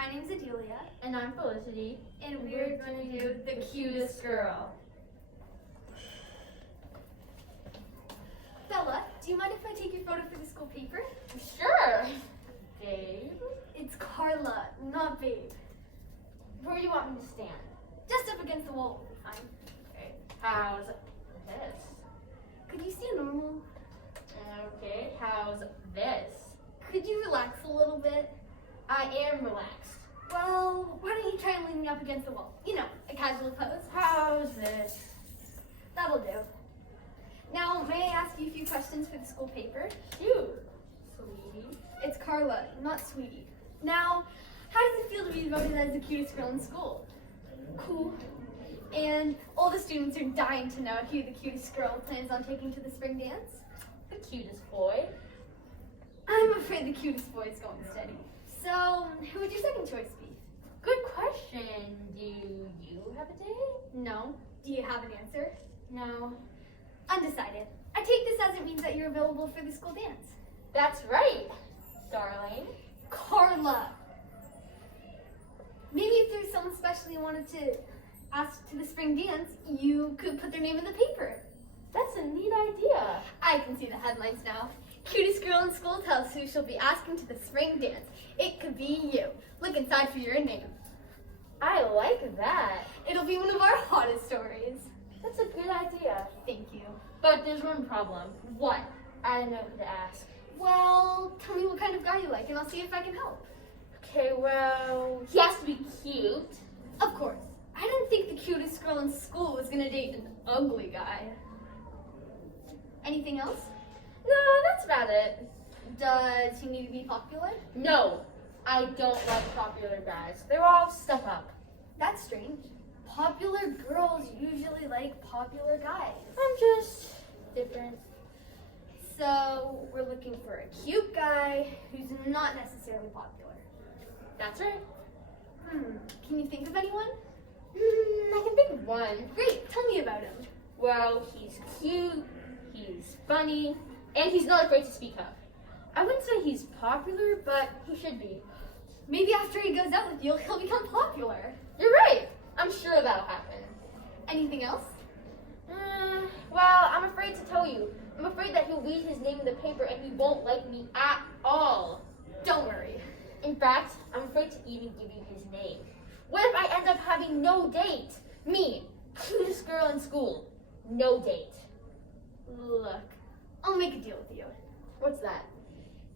My name's Adelia. And I'm Felicity. And we're going to do The Cutest Girl. Bella, do you mind if I take your photo for the school paper? Sure. Babe? It's Carla, not Babe. Where do you want me to stand? Just up against the wall will be fine. Okay. How's this? Could you stand normal? Okay. How's this? Could you relax a little bit? I am relaxed. Well, why don't you try leaning up against the wall? You know, a casual pose. How's this? That'll do. Now, may I ask you a few questions for the school paper? Shoot, sweetie. It's Carla, not Sweetie. Now, how does it feel to be voted as the cutest girl in school? Cool. And all the students are dying to know who the cutest girl plans on taking to the spring dance. The cutest boy. I'm afraid the cutest boy is going steady. So, who would your second choice be? Good question. Do you have a date? No. Do you have an answer? No. Undecided. I take this as it means that you're available for the school dance. That's right, darling. Carla! Maybe if there's someone special you wanted to ask to the spring dance, you could put their name in the paper. That's a neat idea. I can see the headlines now. Cutest girl in school tells who she'll be asking to the spring dance. It could be you. Look inside for your name. I like that. It'll be one of our hottest stories. That's a good idea. Thank you. But there's one problem. What? I don't know who to ask. Well, tell me what kind of guy you like and I'll see if I can help. Okay, well, he has to be cute. Of course. I didn't think the cutest girl in school was gonna date an ugly guy. Anything else? No, that's about it. Does he need to be popular? No, I don't like popular guys. They're all stuck up. That's strange. Popular girls usually like popular guys. I'm just different. So we're looking for a cute guy who's not necessarily popular. That's right. Can you think of anyone? I can think of one. Great, tell me about him. Well, he's cute, he's funny, and he's not afraid to speak up. I wouldn't say he's popular, but he should be. Maybe after he goes out with you, he'll become popular. You're right. I'm sure that'll happen. Anything else? Well, I'm afraid to tell you. I'm afraid that he'll read his name in the paper and he won't like me at all. Don't worry. In fact, I'm afraid to even give you his name. What if I end up having no date? Me, cutest girl in school, no date. Look, I'll make a deal with you. What's that?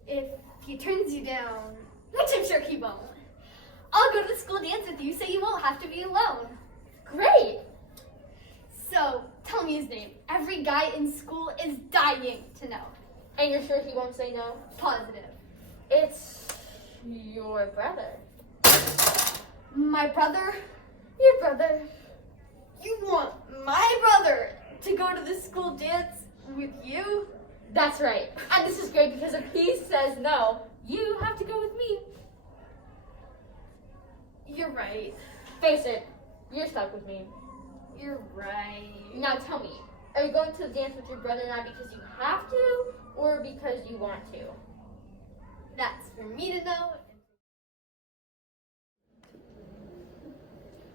If he turns you down, which I'm sure he won't, I'll go to the school dance with you so you won't have to be alone. Great! So, tell me his name. Every guy in school is dying to know. And you're sure he won't say no? Positive. It's your brother. My brother? Your brother. You want my brother to go to the school dance with you? That's right. And this is great because if he says no, you have to go with me. You're right. Face it, you're stuck with me. You're right. Now tell me, are you going to the dance with your brother now because you have to or because you want to? That's for me to know.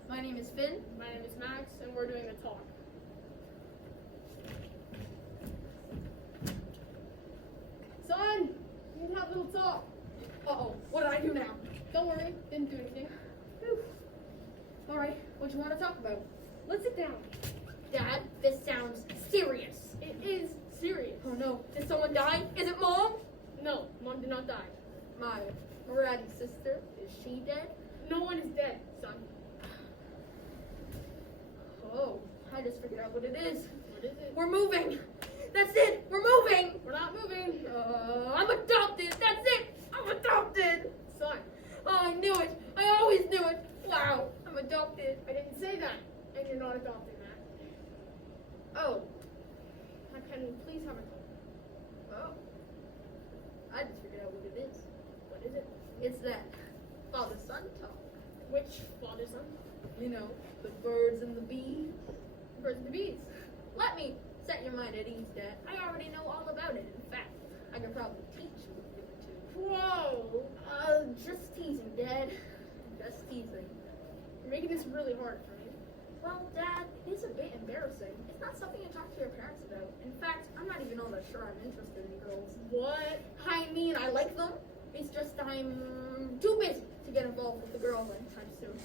My name is Finn. My name is Max, and we're doing a talk. Son, we can have a little talk. Uh-oh, what did I do now? Don't worry, didn't do anything. Whew. All right, what you want to talk about? Let's sit down. Dad, this sounds serious. It is serious. Oh no, did someone die? Is it Mom? No, Mom did not die. My bratty sister, is she dead? No one is dead, son. Oh, I just figured out what it is. What is it? We're moving. That's it. We're moving. We're not moving. I'm adopted. That's it. I'm adopted. Son. Oh, I knew it. I always knew it. Wow. I'm adopted. I didn't say that. And you're not adopted, Matt. Oh. Can we please have a... Oh. I just figured out what it is. What is it? It's that father-son talk. Which father-son? You know, the birds and the bees. Birds and the bees. Let me set your mind at ease, Dad. I already know all about it. In fact, I could probably teach you a thing or two. Whoa! Just teasing, Dad. really hard for me. Well, Dad, it is a bit embarrassing. It's not something you talk to your parents about. In fact, I'm not even all that sure I'm interested in girls. What? I mean, I like them. It's just I'm too busy to get involved with the girl anytime soon.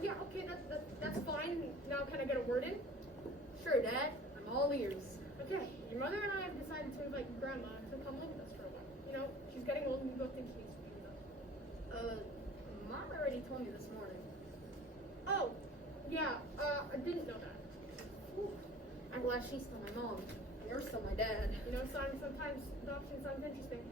Yeah, okay, that's fine. Now can I get a word in? Sure, Dad. I'm all ears. Okay, your mother and I have decided to invite your grandma to come live with us for a while. You know, she's getting old and we both think she needs to be with us. Mom already told me this morning. Oh, yeah, I didn't know that. Whew. I'm glad she's still my mom. You're still my dad. You know, son, sometimes adoption sounds interesting.